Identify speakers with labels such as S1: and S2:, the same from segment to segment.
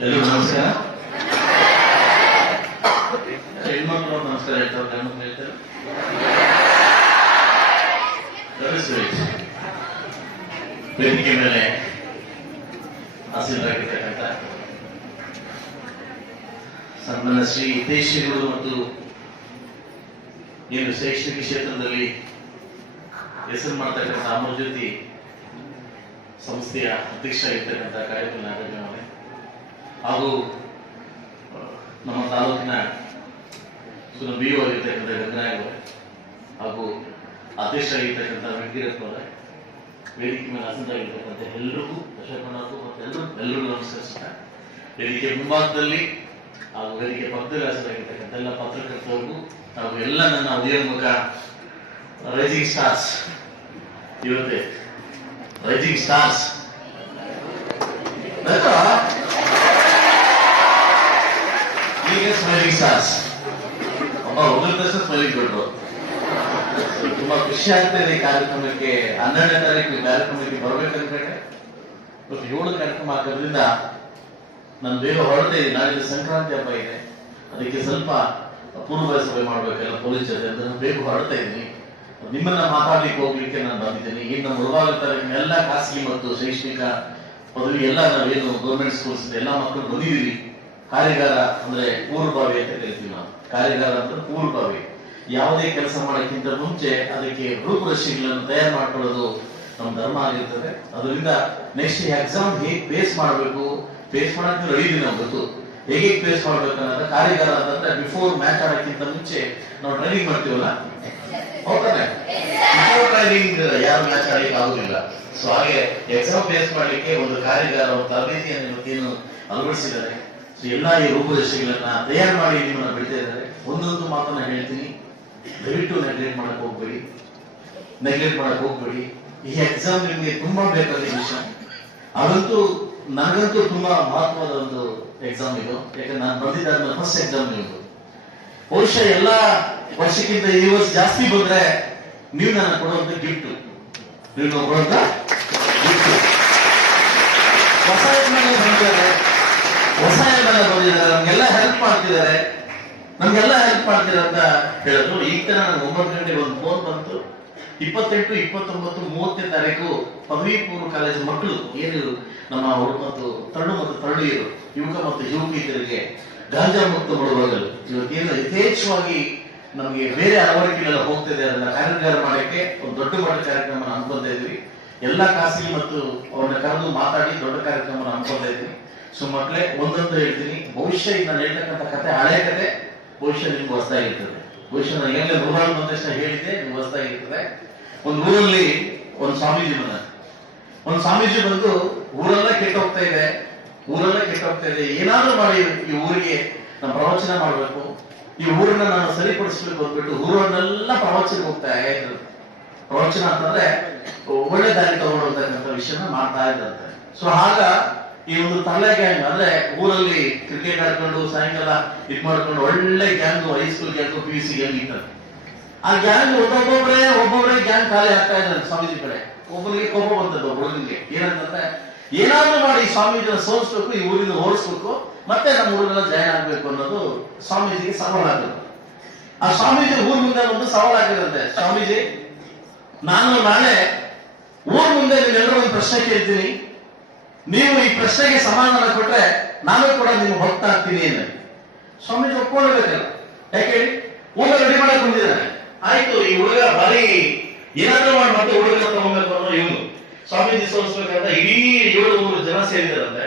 S1: ಎಲ್ರಿಗೂ ನಮಸ್ಕಾರ ಹೆಣ್ಮಕ್ಳು ನಮಸ್ಕಾರ ಹೇಳ್ತಾರೆ ಗಂಡ್ಮಕ್ಳು ಹೇಳ್ತಾರೆ. ವೇದಿಕೆ ಮೇಲೆ ಆಸೀನರಾಗಿರ್ತಕ್ಕಂಥ ಸನ್ಮಾನ ಶ್ರೀ ಹಿತೇಶ್ವರಿಗಳು ಮತ್ತು ಏನು ಶೈಕ್ಷಣಿಕ ಕ್ಷೇತ್ರದಲ್ಲಿ ಹೆಸರು ಮಾಡ್ತಕ್ಕಂಥ ಅಮರಜ್ಯೋತಿ ಸಂಸ್ಥೆಯ ಅಧ್ಯಕ್ಷ ಆಗಿರ್ತಕ್ಕಂಥ ಕಾರ್ಯಕ್ರಮ ಹಾಗೂ ನಮ್ಮ ತಾಲೂಕಿನ ಬಿ ಓ ಆಗಿರ್ತಕ್ಕಂಥ ಗಂಗನಾಯಕ್ ಹಾಗೂ ಅಧ್ಯಕ್ಷ ಆಗಿರ್ತಕ್ಕಂಥ ವೆಂಕಟೇಶ್ ಅವರೇ, ವೇದಿಕೆ ಮೇಲೆ ಆಸೀನರಾಗಿರ್ತಕ್ಕಂಥ ಎಲ್ಲರಿಗೂ ಅಶೋಕಣ್ಣವ್ರಿಗೂ ಮತ್ತು ಎಲ್ಲರೂ ಎಲ್ಲರಿಗೂ ನಮಸ್ಕರಿಸ್ತಾ ವೇದಿಕೆ ಮುಂಭಾಗದಲ್ಲಿ ಹಾಗೂ ವೇದಿಕೆ ಪಕ್ಕದಲ್ಲಿ ಆಸೀನರಾಗಿರ್ತಕ್ಕಂಥ ಎಲ್ಲ ಪತ್ರಕರ್ತರಿಗೂ ಹಾಗೂ ಎಲ್ಲ ನನ್ನ ಮುಖ ರೈಸಿಂಗ್ ಸ್ಟಾರ್ಸ್ ಇವತ್ತೇ ರೈಸಿಂಗ್ ಸ್ಟಾರ್ಸ್ ಈಗ ಸ್ಟಾರ್ಸ್ ಒಬ್ಬ ಹುಡುಗ ತಕ್ಷಣ ಸ್ಮೈಲಿಂಗ್ ತುಂಬಾ ಖುಷಿ ಆಗ್ತದೆ ಈ ಕಾರ್ಯಕ್ರಮಕ್ಕೆ, ಹನ್ನೆರಡನೇ ತಾರೀಕು ಈ ಕಾರ್ಯಕ್ರಮಕ್ಕೆ ಬರ್ಬೇಕಂದ್ರೆ ಏಳು ಕಾರ್ಯಕ್ರಮ ಆಗೋದ್ರಿಂದ ನಾನು ಬೇಗ ಇದೆ ನಾಳೆ ಸಂಕ್ರಾಂತಿ ಹಬ್ಬ ಇದೆ. ಅದಕ್ಕೆ ಸ್ವಲ್ಪ ಪೂರ್ವ ಸಭೆ ಮಾಡ್ಬೇಕಲ್ಲ ಪೊಲೀಸ್ ಜೊತೆ ಅಂತ ನಾನು ಬೇಗ ಹೊರಡ್ತಾ ಇದ್ದೀನಿ. ನಿಮ್ಮನ್ನ ಮಾತಾಡ್ಲಿಕ್ಕೆ ಹೋಗ್ಲಿಕ್ಕೆ ನಾನು ಬಂದಿದ್ದೇನೆ. ಇನ್ನು ಮುಳುಬಾಗ ತಾಲೂಕಿನ ಎಲ್ಲ ಖಾಸಗಿ ಮತ್ತು ಶೈಕ್ಷಣಿಕ ಪದವಿ ಎಲ್ಲ ನಾವೇನು ಗೌರ್ಮೆಂಟ್ ಸ್ಕೂಲ್ಸ್ ಎಲ್ಲ ಮಕ್ಕಳು ಬಂದಿದ್ದೀವಿ. ಕಾರ್ಯಾಗಾರ ಅಂದ್ರೆ ಪೂರ್ವಭಾವಿ ಅಂತ ಕರಿತೀವಿ ನಾವು. ಕಾರ್ಯಗಾರ ಅಂದ್ರೆ ಪೂರ್ವಭಾವಿ ಯಾವುದೇ ಕೆಲಸ ಮಾಡೋಕ್ಕಿಂತ ಮುಂಚೆ ಅದಕ್ಕೆ ರೂಪುರೇಷೆಗಳನ್ನು ತಯಾರು ಮಾಡ್ಕೊಳ್ಳೋದು ನಮ್ಮ ಧರ್ಮ ಆಗಿರ್ತದೆ. ಅದರಿಂದ ನೆಕ್ಸ್ಟ್ ಎಕ್ಸಾಮ್ ಹೇಗೆ ಫೇಸ್ ಮಾಡಬೇಕು? ಫೇಸ್ ಮಾಡಕ್ಕೆ ರೆಡಿ ನಾವು ಗೊತ್ತು. ಹೇಗೆ ಫೇಸ್ ಮಾಡ್ಬೇಕು ಅನ್ನೋದು ಕಾರ್ಯಗಾರ ಅಂತಂದ್ರೆ ಬಿಫೋರ್ ಮ್ಯಾಚ್ ಆಡೋಕ್ಕಿಂತ ಮುಂಚೆ ನಾವು ಟ್ರೈನಿಂಗ್ ಮಾಡ್ತೀವಲ್ಲ? ಹೋಗ್ತಾನೆ ಬಿಫೋರ್ ಟ್ರೈನಿಂಗ್ ಯಾರು ಮ್ಯಾಚ್ ಆಡಲಿಕ್ಕೆ ಆಗುದಿಲ್ಲ. ಸೊ ಹಾಗೆ ಎಕ್ಸಾಮ್ ಫೇಸ್ ಮಾಡಲಿಕ್ಕೆ ಒಂದು ಕಾರ್ಯಗಾರ, ಒಂದು ತರಬೇತಿಯನ್ನು ಅಳವಡಿಸಿದ್ದಾರೆ? ಎಲ್ಲಾ ಈ ರೂಪುರೇಷೆಗಳನ್ನ ತಯಾರು ಮಾಡಿ ನಿಮ್ಮನ್ನ ಬಿಡ್ತಾ ಇದ್ದಾರೆ. ಒಂದೊಂದು ಮಾತನ್ನ ಹೇಳ್ತೀನಿ. ದಯವಿಟ್ಟು ನೆಗ್ಲೆಕ್ಟ್ ಮಾಡಕ್ ಹೋಗ್ಬೇಡಿ. ನೆಗ್ಲೆಕ್ಟ್ ಮಾಡಕ್ ಹೋಗ್ಬೇಡಿ. ಈ ಎಕ್ಸಾಮ್ ನಿಮ್ಗೆ ತುಂಬಾ ಬೇಕಾದ ವಿಷಯ. ಅದಂತೂ ನನಗಂತೂ ತುಂಬಾ ಮಹತ್ವದ ಒಂದು ಎಕ್ಸಾಮ್ ಇದು. ಯಾಕಂದ್ರೆ ನಾನು ಬಂದಿದ್ದಾದ ಫಸ್ಟ್ ಎಕ್ಸಾಮ್ ನೀವು ಬಹುಶಃ ಎಲ್ಲ ವರ್ಷಕ್ಕಿಂತ ಈ ವರ್ಷ ಜಾಸ್ತಿ ಬಂದ್ರೆ ನೀವು ನನ್ನ ಕೊಡುವಂತ ಗಿಫ್ಟ್ ನೀವು ಕೊಡುವಂತ ಗಿಫ್ಟ್ ಹೊಸ ಹೆಲ್ಪ್ ಮಾಡ್ತಿದ್ದಾರೆ. ನಮ್ಗೆಲ್ಲ ಹೆಲ್ಪ್ ಮಾಡ್ತೀರ ಅಂತ ಹೇಳಿದ್ರು. ಈಗ ನಾನು ಒಂಬತ್ತು ಗಂಟೆಗೆ ಒಂದು ಫೋನ್ ಬಂತು. ಇಪ್ಪತ್ತೆಂಟು, ಇಪ್ಪತ್ತೊಂಬತ್ತು, ಮೂವತ್ತನೇ ತಾರೀಕು ಪದವಿ ಪೂರ್ವ ಕಾಲೇಜು ಮಕ್ಕಳು, ಏನು ನಮ್ಮ ಹುಡುಗ ಮತ್ತು ತರಳು ಮತ್ತು ತರಳಿಯರು, ಯುವಕ ಮತ್ತು ಯುವಕಿಯರಿಗೆ ಗಾಂಜಾ ಮುಕ್ತ ಮಾಡುವಾಗಲು ಇವತ್ತೇನು ಯಥೇಚ್ಛವಾಗಿ ನಮಗೆ ಬೇರೆ ಅಳವಡಿಕೆಗಳೆಲ್ಲ ಹೋಗ್ತಿದೆ ಅದನ್ನ ಕಾರ್ಯಾಗಾರ ಮಾಡಕ್ಕೆ, ಒಂದು ದೊಡ್ಡ ಮಟ್ಟ ಕಾರ್ಯಕ್ರಮ ಅನ್ಕೊಂತ ಇದ್ವಿ. ಎಲ್ಲ ಖಾಸಗಿ ಮತ್ತು ಅವ್ರನ್ನ ಕರೆದು ಮಾತಾಡಿ ದೊಡ್ಡ ಕಾರ್ಯಕ್ರಮ ಅನ್ಕೊಂತ ಇದ್ವಿ. ಸೊ ಮಕ್ಕಳೇ, ಒಂದೊಂದು ಹೇಳ್ತೀನಿ. ಭವಿಷ್ಯ ಇದನ್ನ ನಾನು ಹೇಳ್ತಕ್ಕಂಥ ಕತೆ, ಹಳೆ ಕತೆ, ಭವಿಷ್ಯ ನಿಮ್ಗೆ ಹೊಸದಾಗಿರ್ತದೆ ಭವಿಷ್ಯ ಏನೇ ಮುರುಘಾಳ ಹೇಳಿದೆ ಹೇಳಿದ್ದೆ, ನಿಮ್ಗೆ ಇರ್ತದೆ. ಒಂದು ಊರಲ್ಲಿ ಒಂದು ಸ್ವಾಮೀಜಿ ಬಂದ ಒಂದು ಸ್ವಾಮೀಜಿ ಬಂದು, ಊರೆಲ್ಲ ಕೆಟ್ಟ ಹೋಗ್ತಾ ಇದೆ, ಊರೆಲ್ಲ ಕೆಟ್ಟ ಹೋಗ್ತಾ ಇದೆ. ಏನಾದ್ರೂ ಮಾಡಿ ಈ ಊರಿಗೆ ನಾನು ಪ್ರವಚನ ಮಾಡಬೇಕು. ಈ ಊರನ್ನ ನಾನು ಸರಿಪಡಿಸ್ಬೇಕು ಅಂದ್ಬಿಟ್ಟು ಊರನ್ನೆಲ್ಲ ಪ್ರವಚನ ಹೋಗ್ತಾ ಇದ್ರು ಪ್ರವಚನ ಅಂತಂದ್ರೆ ಒಳ್ಳೆ ದಾರಿ ತಗೊಂಡೋಗ್ತಕ್ಕಂಥ ವಿಷಯನ ಮಾಡ್ತಾ ಇದ್ರಂತೆ ಸೊ ಆಗ ಈ ಒಂದು ತಲೆ ಗ್ಯಾಂಗ್ ಅಂದ್ರೆ ಊರಲ್ಲಿ ಕ್ರಿಕೆಟ್ ಆಡ್ಕೊಂಡು, ಸಾಯಂಕಾಲ ಇದ್ ಮಾಡ್ಕೊಂಡು, ಒಳ್ಳೆ gang high school gang P U C gang ಇದ್ದಾರೆ ಆ ಗ್ಯಾಂಗ್ ಒಬ್ಬೊಬ್ಬರೇ ಒಬ್ಬೊಬ್ಬರೇ ಗ್ಯಾಂಗ್ ಖಾಲಿ ಆಗ್ತಾ ಇದ್ದಾರೆ ಸ್ವಾಮೀಜಿ ಕಡೆ. ಒಬ್ಬರಿಗೆ ಕೋಪ ಬಂತದ್ದು ಒಬ್ಬರಿಗೆ ಏನಂತಂದ್ರೆ, ಏನಾದ್ರೂ ಮಾಡಿ ಸ್ವಾಮೀಜಿನ ಸೋಲಿಸ್ಬೇಕು, ಈ ಊರಿನ ಓಡಿಸ್ಬೇಕು, ಮತ್ತೆ ನಮ್ಮ ಊರಿನ ಜಾಯ್ನ್ ಆಗ್ಬೇಕು ಅನ್ನೋದು ಸ್ವಾಮೀಜಿಗೆ ಸವಾಲ್ ಆ ಸ್ವಾಮೀಜಿ ಊರ್ ಮುಂದೆ ಒಂದು ಸವಾಲ್ ಆಗಿರುತ್ತೆ ಸ್ವಾಮೀಜಿ, ನಾನು ನಾಳೆ ಊರ್ ಮುಂದೆ ನೀವೆಲ್ಲರೂ ಒಂದು ಪ್ರಶ್ನೆ ಕೇಳ್ತೀನಿ. ನೀವು ಈ ಪ್ರಶ್ನೆಗೆ ಸಮಾಧಾನ ಕೊಟ್ಟರೆ ನಾನು ಕೂಡ ನೀವು ಭಕ್ತ ಆಗ್ತೀನಿ ಅಂತ ಸ್ವಾಮೀಜಿ ಒಪ್ಕೊಳ್ಬೇಕಲ್ಲ ಯಾಕೆ ಊಟ ರೆಡಿ ಮಾಡಕ್ ಬಂದಿದ್ದಾನೆ ಆಯ್ತು, ಈ ಹುಡುಗ ಬಾರಿ ಏನಾದ್ರೂ ಮಾಡಿ ಮತ್ತೆ ಹುಡುಗ ತಗೊಂಡ್ಬೇಕು ಅನ್ನೋ ಇವನು. ಸ್ವಾಮೀಜಿ ಸೋಲಿಸ್ಬೇಕಂತ ಇಡೀ ಏಳು ಮೂರು ಜನ ಸೇರಿದಾರಂತೆ.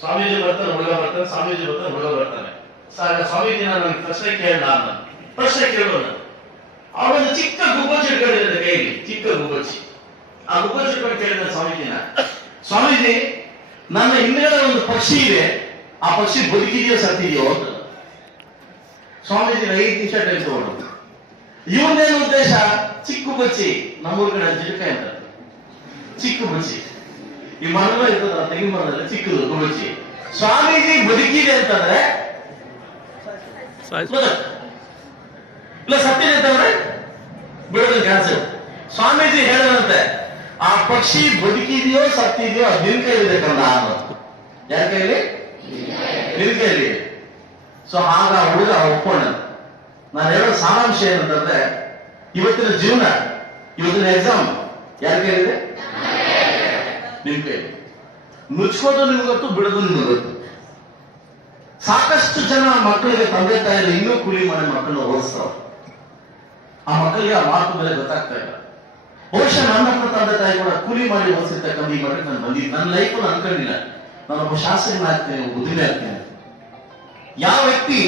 S1: ಸ್ವಾಮೀಜಿ ಬರ್ತಾನೆ, ಹುಡುಗ ಬರ್ತಾನೆ, ಸ್ವಾಮೀಜಿ ಬರ್ತಾನೆ, ಹುಡುಗ ಬರ್ತಾನೆ. ಸ್ವಾಮೀಜಿ, ನಾನು ಪ್ರಶ್ನೆ ಕೇಳೋಣ ಅಂತ. ಪ್ರಶ್ನೆ ಕೇಳೋಣ. ಅವನೊಂದು ಚಿಕ್ಕ ಗುಬ್ಬಚ್ಚಿ ಇಟ್ಕೊಂಡಿದ್ದಾನೆ ಕೈಯಲ್ಲಿ. ಚಿಕ್ಕ ಗುಬ್ಬಚ್ಚಿ. ಆ ಗುಬ್ಬಚ್ಚಿ ಇಟ್ಕೊಂಡು ಕೇಳಿದ ಸ್ವಾಮೀಜಿನ. ಸ್ವಾಮೀಜಿ ನನ್ನ ಹಿಂದ್ಗಡೆ ಒಂದು ಪಕ್ಷಿ ಇದೆ. ಆ ಪಕ್ಷಿ ಬದುಕಿದೆಯೋ ಸತ್ತಿದೆಯೋ ಅಂತ. ಸ್ವಾಮೀಜಿ ಐದು ನಿಮಿಷ ಟೈಮ್ ತಗೊಂಡು. ಇವನೇನು ಉದ್ದೇಶ? ಚಿಕ್ಕ ಬಚ್ಚಿ ನಮ್ಮೂರ್ ಕಡೆ ಚಿಟಕಾಯಿ ಅಂತ. ಚಿಕ್ಕ ಬಚ್ಚಿ ಈ ಮರಣ ಇರ್ತದ ತೆಂಗಿನ ಮರದಲ್ಲಿ ಚಿಕ್ಕದು ಬಚ್ಚಿ ಸ್ವಾಮೀಜಿ ಬದುಕಿದೆ ಅಂತಂದ್ರೆ. ಇಲ್ಲ ಸತ್ತಿದೆ ಅಂತಂದ್ರೆ ಬಿಡೋದು ಕ್ಯಾನ್ಸರ್ ಸ್ವಾಮೀಜಿ ಹೇಳಿದಂತೆ ಆ ಪಕ್ಷಿ ಬದುಕಿದೆಯೋ ಸತ್ತಿದೆಯೋ ನಿನ್ ಕಣ್ಣ ಅನ್ನೋ ಯಾರ ಕೈಲಿ ನಿನ್ ಕೈಲಿ ಸೊ ಆಗ ಹುಡುಗ ಒಪ್ಕೊಂಡ ನಾನು ಹೇಳೋ ಸಾರಾಂಶ ಏನಂತಂದ್ರೆ ಇವತ್ತಿನ ಜೀವನ, ಇವತ್ತಿನ ಎಕ್ಸಾಮ್ ಯಾರ ಕೈಲಿದೆ ನಿಮ್ ಕೈಲಿ ಮುಚ್ಕೋದು ನಿಮ್ಗೆ ಗೊತ್ತು ಬಿಡೋದು ಸಾಕಷ್ಟು ಜನ ಮಕ್ಕಳಿಗೆ ತಂದೆ ತಾಯಿಯಲ್ಲಿ ಇನ್ನೂ ಕೂಲಿ ಮಾಡಿ ಮಕ್ಕಳನ್ನ ಓದಿಸ್ತಾವ ಆ ಮಕ್ಕಳಿಗೆ ಆ ಮಾತು ಬೆಲೆ ಗೊತ್ತಾಗ್ತಾ ಇಲ್ಲ. ಬಹುಶಃ ನನ್ನ ಮಕ್ಕಳ ತಂದೆ ತಾಯಿ ಕೂಡ ಕೂಲಿ ಮಾಡಿ ಹೊಲಿಸಿರ್ತಕ್ಕಂಥ ಈ ಮಟ್ಟಕ್ಕೆ ನಾನು ಬಂದಿದ್ದೆ ನನ್ನ ಲೈಫ್ ಅನ್ಕೊಂಡಿಲ್ಲ. ನಾನೊಬ್ಬ ಶಾಸಕನಾಗ್ತೇನೆ ಒಬ್ಬ ಉದ್ದಿಮೆ ಆಗ್ತೇನೆ. ಯಾವ ವ್ಯಕ್ತಿ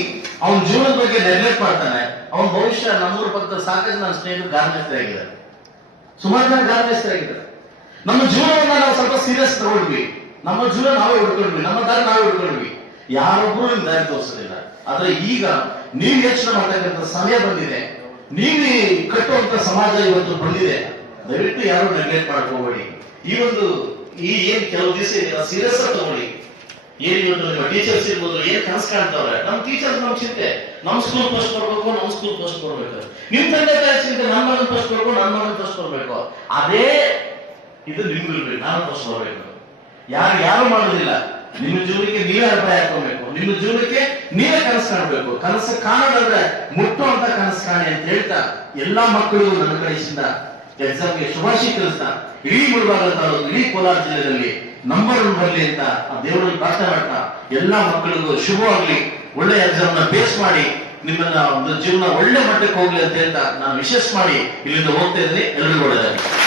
S1: ಅವನ ಜೀವನದ ಬಗ್ಗೆ ನೆಗ್ಲೆಕ್ಟ್ ಮಾಡ್ತಾನೆ, ಅವನ ಭವಿಷ್ಯ ನಮ್ಮೂರ ಪಕ್ಕದ ಸಾಕಷ್ಟು ನನ್ನ ಸ್ನೇಹಿತರು ಗಾರ್ಮೆಸ್ಟರಾಗಿದ್ದಾರೆ ಸುಮಾರು ಜನ ಗಾರ್ಮೆಸ್ಟರಾಗಿದ್ದಾರೆ ನಮ್ಮ ಜೀವನವನ್ನ ನಾವು ಸ್ವಲ್ಪ ಸೀರಿಯಸ್ ತಗೊಂಡ್ವಿ. ನಮ್ಮ ಜೀವನ ನಾವೇ ಹುಡ್ಕೊಂಡ್ವಿ. ನಮ್ಮ ದಾರಿ ನಾವೇ ಹುಡ್ಕೊಂಡ್ವಿ. ಯಾರೊಬ್ಬರು ನಿಮ್ ದಾರಿ ತೋರಿಸಲಿಲ್ಲ ಆದ್ರೆ ಈಗ ನೀವು ಯೋಚನೆ ಮಾಡ್ತಕ್ಕಂಥ ಸಮಯ ಬಂದಿದೆ. ನೀವು ಕಟ್ಟುವಂತ ಸಮಾಜ ಇವತ್ತು ಬಂದಿದೆ. ದಯವಿಟ್ಟು ಯಾರು ನೆಗ್ಲೆಕ್ಟ್ ಮಾಡ್ಕೋಬೇಡಿ. ಈ ಒಂದು, ಈ ಏನ್ ಕೆಲವು ದಿವಸ ಸೀರಿಯಸ್ ಆಗಿ ತಗೊಳ್ಳಿ. ಏನ್ ಇವತ್ತು ನಿಮ್ಮ ಟೀಚರ್ಸ್ ಇರ್ಬೋದು, ಏನ್ ಕನಸು ಕಾಣ್ತಾವ್ರೆ? ನಮ್ ಟೀಚರ್ಸ್ ನಮ್ ಚಿಂತೆ. ನಮ್ ಸ್ಕೂಲ್ ಫಸ್ಟ್ ಕೊಡ್ಬೇಕು, ನಮ್ ಸ್ಕೂಲ್ ಫಸ್ಟ್ ಕೊಡ್ಬೇಕು. ನಿಮ್ ತಂದೆ ತಾಯಿ ಚಿಂತೆ, ನಮ್ ಮಗನ್ ಫಸ್ಟ್ ಬರ್ಬೇಕು ನಮ್ಮ ಮಗನ್ ಫಸ್ಟ್ ಬರ್ಬೇಕು ಅದೇ, ಇದು ನಿಮ್ಗೆ ಇರ್ಬೇಕು, ನಾನು ಫಸ್ಟ್ ಬರ್ಬೇಕು ಯಾರು ಯಾರು ಮಾಡೋದಿಲ್ಲ. ನಿಮ್ಮ ಜೀವನಕ್ಕೆ ನೀವೇ ಅರ್ಥ ಹಾಕೋಬೇಕು ನಿಮ್ಮ ಜೀವನಕ್ಕೆ ನೀವೇ ಕನಸು ಕಾಣಬೇಕು. ಕನಸು ಕಾಣೋದಾದ್ರೆ ಮುಟ್ಟುವಂತ ಕನಸು ಕಾಣಿ ಅಂತ ಹೇಳ್ತಾ, ಎಲ್ಲಾ ಮಕ್ಕಳು ನನ್ನ ಕಡೆಯಿಂದ ಶುಭಾಶಯ ತಿಳಿಸ್ತಾ ಇಡೀ ಮುಳಬಾಗ ತಾಲೂಕು ಇಡೀ ಕೋಲಾರ ಜಿಲ್ಲೆಯಲ್ಲಿ ನಂಬರ್ ಬರಲಿ ಅಂತ ಆ ದೇವರಲ್ಲಿ ಪ್ರಾರ್ಥನೆ ಮಾಡ್ತಾ ಎಲ್ಲಾ ಮಕ್ಕಳಿಗೂ ಶುಭವಾಗ್ಲಿ. ಒಳ್ಳೆ ಎಕ್ಸಾಮ್ನ ಬೇಸ್ ಮಾಡಿ ನಿಮ್ಮನ್ನ ಒಂದು ಜೀವನ ಒಳ್ಳೆ ಮಟ್ಟಕ್ಕೆ ಹೋಗ್ಲಿ ಅಂತ ಹೇಳ್ತಾ ನಾನು ವಿಶೇಷ ಮಾಡಿ ಇಲ್ಲಿಂದ ಹೋಗ್ತಾ ಇದ್ದೀನಿ. ಎಲ್ಲರಿಗೂ ಒಳ್ಳೆಯದಾಗಲಿ.